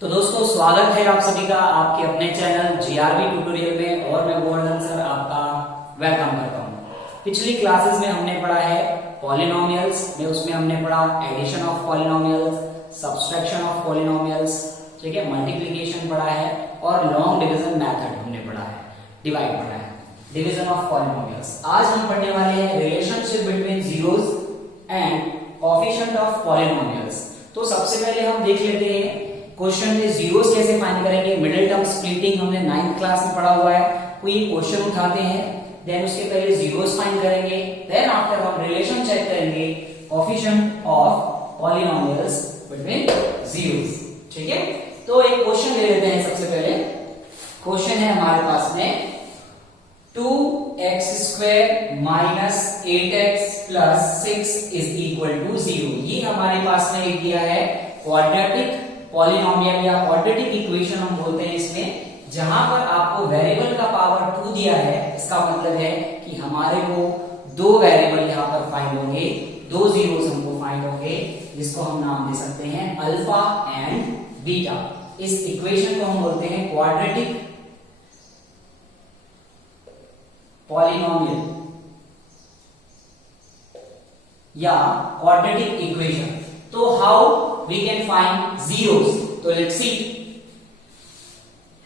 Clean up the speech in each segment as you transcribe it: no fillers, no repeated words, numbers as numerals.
तो दोस्तों स्वागत है आप सभी का आपके अपने चैनल जीआरबी ट्यूटोरियल में और मैं गोवर्धन सर आपका वेलकम करता हूं। पिछली क्लासेस में हमने पढ़ा है पॉलिनोमियल्स में, उसमें हमने पढ़ा addition of polynomials, subtraction of polynomials, ठीक है, मल्टीप्लिकेशन पढ़ा है और लॉन्ग डिवीजन मेथड हमने पढ़ा है, डिवाइड पढ़ा है, डिवीजन ऑफ पॉलिनोमियल्स। आज हम पढ़ने वाले हैं relationship between zeros and coefficient of polynomials. तो सबसे पहले हम देख लेते हैं क्वेश्चन में जीरोस कैसे फाइंड करेंगे। मिडिल टर्म स्प्लिटिंग हमने 9th क्लास में पढ़ा हुआ है। कोई क्वेश्चन उठाते हैं, देन उसके पहले जीरोस फाइंड करेंगे, देन आफ्टर हम रिलेशन चेक करेंगे coefficient of polynomials between zeros, ठीक है। तो एक क्वेश्चन ले लेते हैं। सबसे पहले क्वेश्चन है हमारे पास में 2x² minus 8x plus 6 is equal to 0। ये हमारे पास में एक दिया है क्वाड्रेटिक पॉलिनोमियल या क्वाड्रेटिक इक्वेशन हम बोलते हैं इसमें, जहां पर आपको वेरिएबल का पावर 2 दिया है। इसका मतलब है कि हमारे को दो वेरिएबल यहां पर फाइंड होंगे, दो जीरोस हमको फाइंड होंगे, जिसको हम नाम दे सकते हैं अल्फा एंड बीटा। इस इक्वेशन को हम बोलते हैं क्वाड्रेटिक पॉलिनोमियल या क्वाड्रेटिक इक्वेशन। तो how we can find zeros? तो लेट्स सी।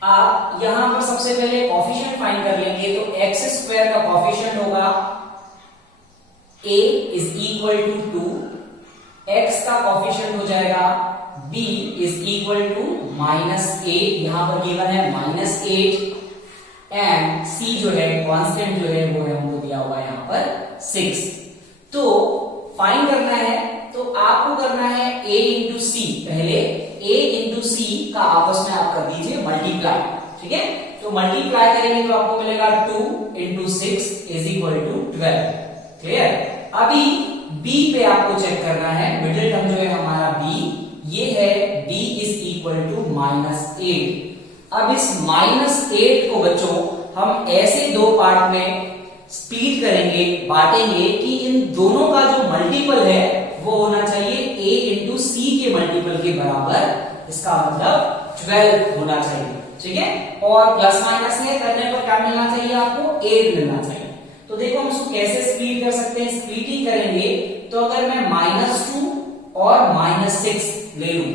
आप यहां पर सबसे पहले कोएफिशिएंट फाइंड कर लेंगे। तो x² का कोएफिशिएंट होगा a is equal to 2, x का कोएफिशिएंट हो जाएगा b इज इक्वल टू -8, यहां पर गिवन है -8, एंड c जो है कांस्टेंट जो है वो हमको दिया हुआ है यहां पर 6। तो फाइंड करना है, तो आपको करना है a इंटू सी। पहले a इंटू सी का आपस में आप कर दीजिए मल्टीप्लाई, ठीक है। तो मल्टीप्लाई करेंगे तो आपको मिलेगा 2 into 6 is equal to 12। Clear. अभी b पे आपको चेक करना है, मिडिल टर्म जो है हमारा b, ये है b इज इक्वल टू -8। अब इस -8 को बच्चों हम ऐसे दो पार्ट में स्प्लिट करेंगे, बांटेंगे कि इन दोनों का जो मल्टीपल है वो होना चाहिए a इंटू सी के मल्टीपल के बराबर। इसका मतलब 12 होना चाहिए, ठीक है। और प्लस माइनस में करने पर क्या मिलना चाहिए आपको? 8 मिलना चाहिए। तो देखो हम इसको कैसे स्प्लिट कर सकते हैं। स्प्लिटिंग करेंगे तो अगर मैं -2 और -6 ले लूं,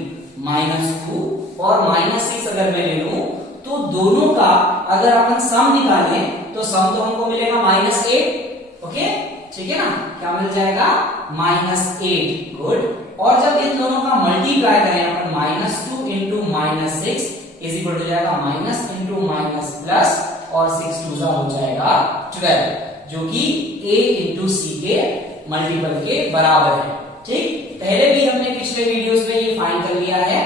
-2 और -6 अगर मैं ले लूं, तो दोनों का अगर अपन सम निकालें तो सम तो हमको मिलेगा -8, ओके, ठीक है ना। क्या मिल जाएगा? -8। गुड। और जब इन दोनों का मल्टीप्लाई करें अपन, -2 इंटू -6 इज इक्वल हो जाएगा माइनस इंटू माइनस प्लस, और 6 2 हो जाएगा 12, जो कि a इंटू सी के मल्टीपल के बराबर है, ठीक। पहले भी हमने पिछले वीडियोस में ये फाइंड कर लिया है,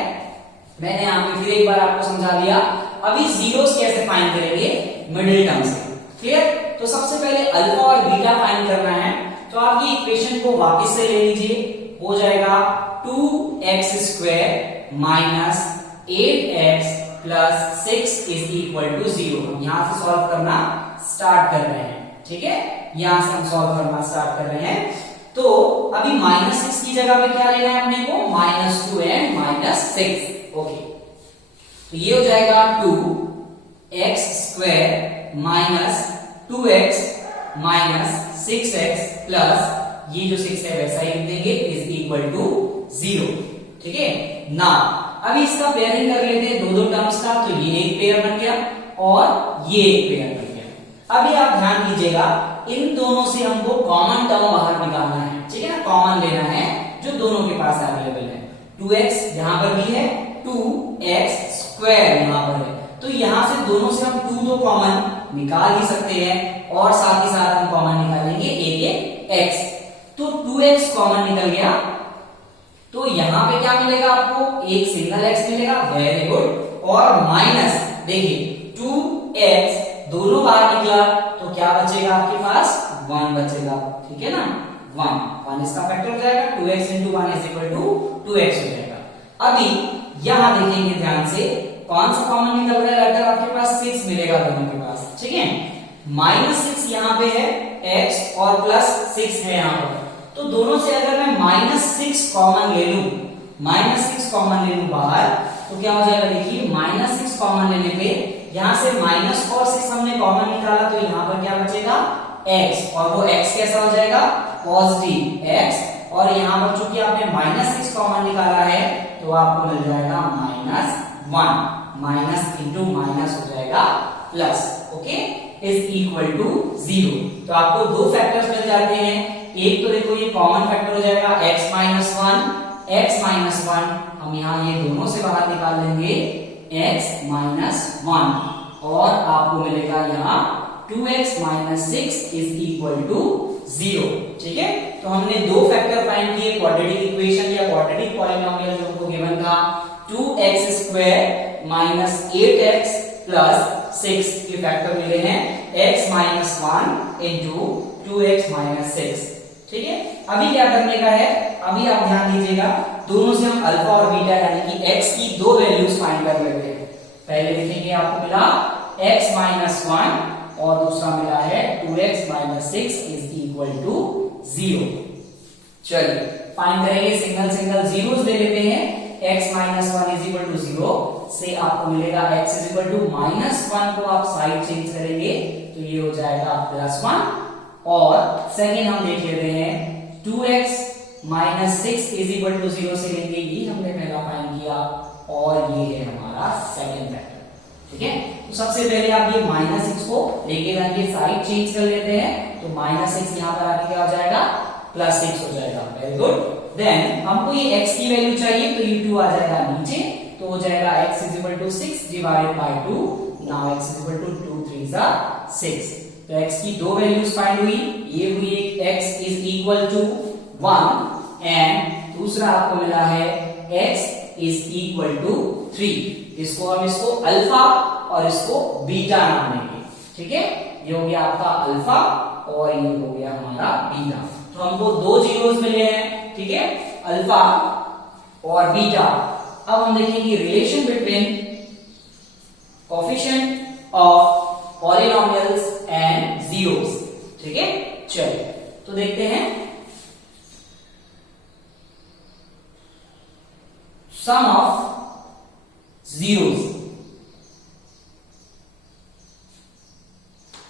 मैंने यहाँ पे फिर एक बार आपको समझा दिया। अभी जीरोस कैसे फाइंड करेंगे? मिडिल टर्म से। क्लियर। तो सबसे पहले अल्फा और बीटा फाइंड करना है। तो आप ये इक्वेशन को वापस से ले लीजिए, हो जाएगा 2x² minus 8x plus 6 is equal to 0। हम यहां से सॉल्व करना स्टार्ट कर रहे हैं, ठीक है। यहां से हम सॉल्व करना स्टार्ट कर रहे हैं। तो अभी -6 की जगह पे क्या लेना है अपने को? -2 एंड -6, ओके। तो ये हो जाएगा 2x² minus 2x minus 6x plus ये जो 6 है वैसा ही देंगे इज इक्वल टू 0, ठीक है ना। अभी इसका पेयरिंग कर लेते हैं दो टर्म्स का। तो ये एक पेयर बन गया और ये एक पेयर बन गया। अभी आप ध्यान दीजिएगा, इन दोनों से हमको कॉमन टर्म बाहर निकालना है, ठीक है ना। कॉमन लेना है जो दोनों के पास अवेलेबल है। 2x यहां पर भी है, 2x² यहां पर है, तो यहां से दोनों से हम 2 कॉमन निकाल ही सकते हैं, और साथ ही साथ हम कॉमन निकालेंगे एक x। तो 2x कॉमन निकल गया, तो यहां पे क्या मिलेगा आपको? एक सिंगल x मिलेगा, वेरी गुड। और माइनस देखिए 2x दोनों बाहर निकला, तो क्या बचेगा आपके पास? 1 बचेगा, ठीक है ना। 1 इसका फैक्टर हो जाएगा, 2x into 1 is equal to 2x हो जाएगा। अभी यहां देखेंगे ध्यान से, कौन सा कॉमन निकल रहा है? लेटर आपके पास 6 मिलेगा दोनों के पास, ठीक है। -6 यहां पे है x और +6 है यहां पर, तो दोनों से अगर मैं -6 कॉमन ले लूं -6 कॉमन ले लूं बाहर तो क्या हो जाएगा, देखिए -6 कॉमन लेने पे यहां से माइनस और 6 हमने कॉमन निकाला तो यहां पर क्या बचेगा x, और वो x कैसा हो जाएगा पॉजिटिव x, और यहां पर चूंकि आपने -6 कॉमन निकाला है तो आपको मिल जाएगा -1, माइनस इंटू माइनस हो जाएगा plus, okay, is equal to 0। तो आपको दो फैक्टर्स मिल जाते हैं, एक तो देखो ये कॉमन फैक्टर हो जाएगा x माइनस 1, हम यहाँ ये दोनों से बाहर निकाल लेंगे x माइनस 1, और आपको मिलेगा यहाँ 2x minus 6 is equal to 0। ठीक है, तो हमने दो फैक्टर फाइंड किए, क्वाड्रेटिक इक्वेशन या क्वाड्रेटिक पॉलिनोमियल जो हमको गिवन था 2x square minus 8x plus 6 के फैक्टर मिले हैं x minus 1 into 2x minus 6। ठीक है, अभी क्या करने का है, अभी आप ध्यान दीजिएगा, दोनों से हम अल्फा और बीटा यानी कि x की दो वैल्यूज फाइंड कर लेते हैं। पहले लिखेंगे, आपको मिला x माइनस 1 और दूसरा मिला है 2x minus 6 is equal to 0। चलिए फाइंड करेंगे, सिंगल सिंगल जीरोस ले लेते हैं। x minus 1 is equal to 0 से आपको मिलेगा x इज इक्वल टू -1 को आप साइड चेंज करेंगे तो ये हो जाएगा +1, और सेकेंड हम देख लेते हैं 2x minus 6 is equal to 0 से लेंगे, ये हमने पहला फाइंड किया, और ये है हमारा सेकेंड फैक्टर। ठीक है, तो सबसे पहले आप ये -6 को लेके जाएंगे, साइड चेंज कर लेते हैं, तो -6 यहाँ पर आके क्या हो जाएगा +6 हो जाएगा। वेरी गुड, देन हमको ये x की वैल्यू चाहिए तो ये 2 आ जाएगा नीचे, तो हो जाएगा x is equal to 6 divided by 2, now x is equal to 2 3 6। तो x की दो वैल्यूज फाइंड हुई, ये हुई एक x is equal to 1 and दूसरा आपको मिला है x इज इक्वल टू 3। इसको हम इसको अल्फा और इसको बीटा नाम देंगे। ठीक है, ये हो गया आपका अल्फा और ये हो गया हमारा बीटा। तो हमको दो जीरोस मिले हैं, ठीक है, अल्फा और बीटा। अब हम देखेंगे relation between coefficient of polynomials and zeros. ठीक है, चलिए तो देखते हैं, sum of zeros,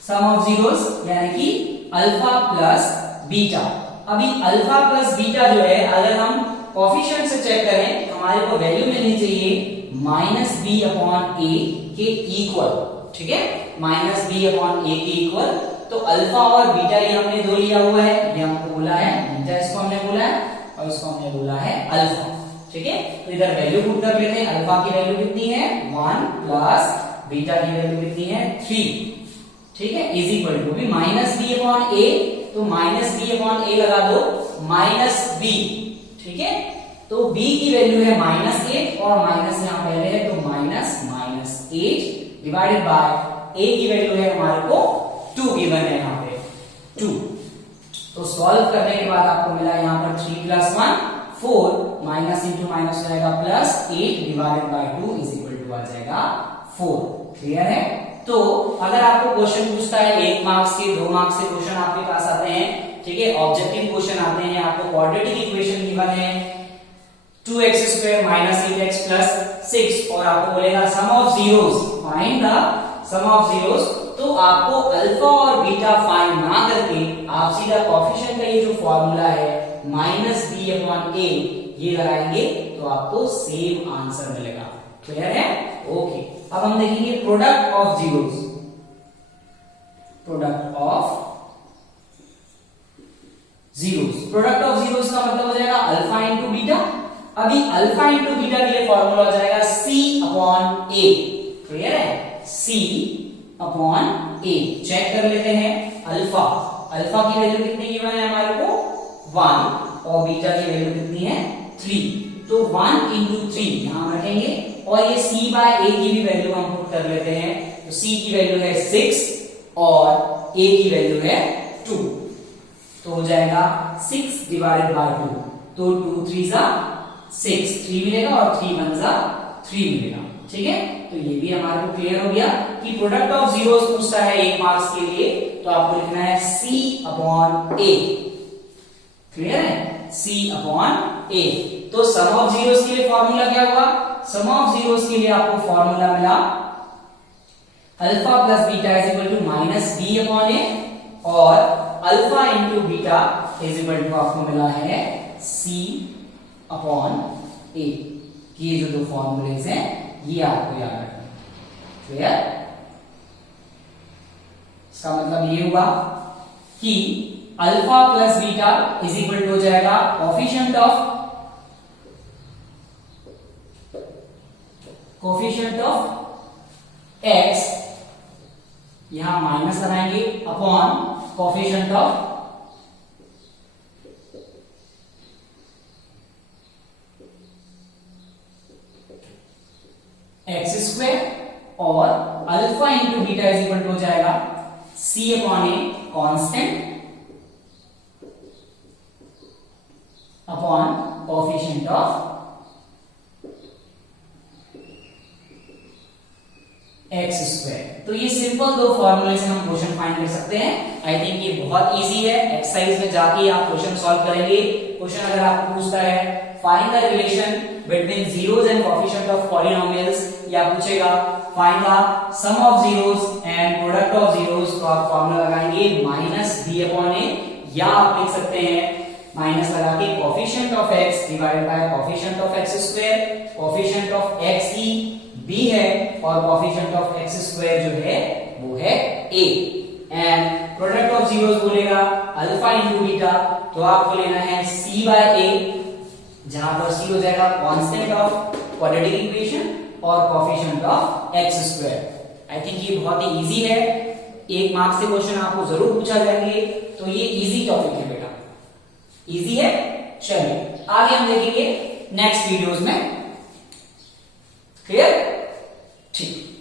sum of zeros यानी कि अल्फा प्लस बीटा। अभी अल्फा प्लस बीटा जो है, अगर हम कोएफिशिएंट से चेक करें तो हमारे को वैल्यू मिलनी चाहिए -b/a के इक्वल। ठीक है, -b/a के इक्वल। तो अल्फा और बीटा ये हमने दो लिया हुआ है, ये हमको बोला है बीटा, इसको हमने बोला है, और इसको हमने बोला है अल्फा। ठीक है, तो इधर वैल्यू पुट कर लेते हैं। अल्फा की वैल्यू कितनी है 1 प्लस बीटा की वैल्यू कितनी है 3। ठीक है, इज इक्वल टू भी -b/a, तो -b/a लगा दो -b। ठीक है, तो b की वैल्यू है -8 और माइनस यहां पहले है तो -8 डिवाइडेड बाय a की वैल्यू है हमारे को 2 गिवन है यहां पे 2। तो सॉल्व करने के बाद आपको मिला यहां पर 3 + 1 4, माइनस इंटू माइनस हो जाएगा +8 divided by 2 is equal to आ जाएगा 4। क्लियर है? तो अगर आपको क्वेश्चन पूछता है 1 मार्क्स के 2 मार्क्स से क्वेश्चन आपके पास आते हैं, ठीक है, ऑब्जेक्टिव क्वेश्चन आते हैं, आपको क्वाड्रेटिक इक्वेशन गिवन है 2x² - 8x + 6 और आपको बोलेगा sum of zeros, find the sum of zeros, तो आपको अल्फा और बीटा फाइंड ना करके आप सीधा कोएफिशिएंट का ये जो फॉर्मूला है -b/a ये लगाएंगे तो आपको सेम आंसर मिलेगा। क्लियर है? ओके, अब हम देखेंगे product of zeros. Product of zeros, product of zeros का मतलब हो जाएगा अल्फा इंटू बीटा। अभी अल्फा इंटू बीटा के लिए फॉर्मूला हो जाएगा c/a। क्लियर है? c/a चेक कर लेते हैं। अल्फा, अल्फा की वैल्यू कितनी गिवन है हमारे को 1 और बीटा की वैल्यू कितनी है 3, तो 1 इंटू 3 यहां रखेंगे और ये c/a की भी वैल्यू हम पुट कर लेते हैं। तो c की वैल्यू है 6 और a की वैल्यू है 2, तो हो जाएगा 6 डिवाइडेड बाय 2, तो 2 3 6 3 मिलेगा और 3 1 3 मिलेगा। ठीक है, तो ये भी हमारे को क्लियर हो गया कि प्रोडक्ट ऑफ जीरोस पूछता है 1 मार्क्स के लिए, तो आपको लिखना है c/a। क्लियर है? c upon a। तो सम ऑफ जीरोस के लिए फॉर्मूला क्या हुआ? सम ऑफ जीरोस के लिए आपको फॉर्मूला मिला alpha plus beta is equal to minus B upon A, और alpha into beta is equal to आपको मिला है c अपॉन ए। ये जो दो फॉर्मूलेज हैं ये आपको याद रखना है। क्लियर? इसका मतलब ये हुआ कि alpha plus beta is equal to हो जाएगा कोफिशिएंट ऑफ एक्स, यहां माइनस लगाएंगे, upon coefficient of x square, और alpha into beta is equal to हो जाएगा c upon A constant upon coefficient of x square. तो ये सिंपल दो फॉर्मूले से हम क्वेश्चन फाइंड कर सकते हैं। आई थिंक ये बहुत इजी है। एक्सरसाइज में जाके आप क्वेश्चन सॉल्व करेंगे। क्वेश्चन अगर आपको पूछता है find the relation between zeros and coefficient of polynomials, या पूछेगा find the sum of zeros and product of zeros, तो आप फॉर्मूला लगाएंगे माइनस बी अपॉन ए, या आप लिख सकते हैं माइनस लगा के coefficient of x divided by coefficient of x square. Coefficient of x he b है और कोफिशिएंट ऑफ एक्स स्क्वायर जो है वो है a, and product of zeros बोलेगा अल्फा इंटू बीटा, तो आपको लेना है c बाय a, जहां पर c हो जाएगा कांस्टेंट ऑफ क्वाड्रेटिक इक्वेशन और coefficient of x square. I think ये बहुत ही इजी है। एक मार्क्स से क्वेश्चन आपको जरूर पूछा जाएंगे, तो ये इजी टॉपिक है बेटा, इजी है। चलिए आगे हम देखेंगे नेक्स्ट वीडियोस में। क्लियर? ठीक।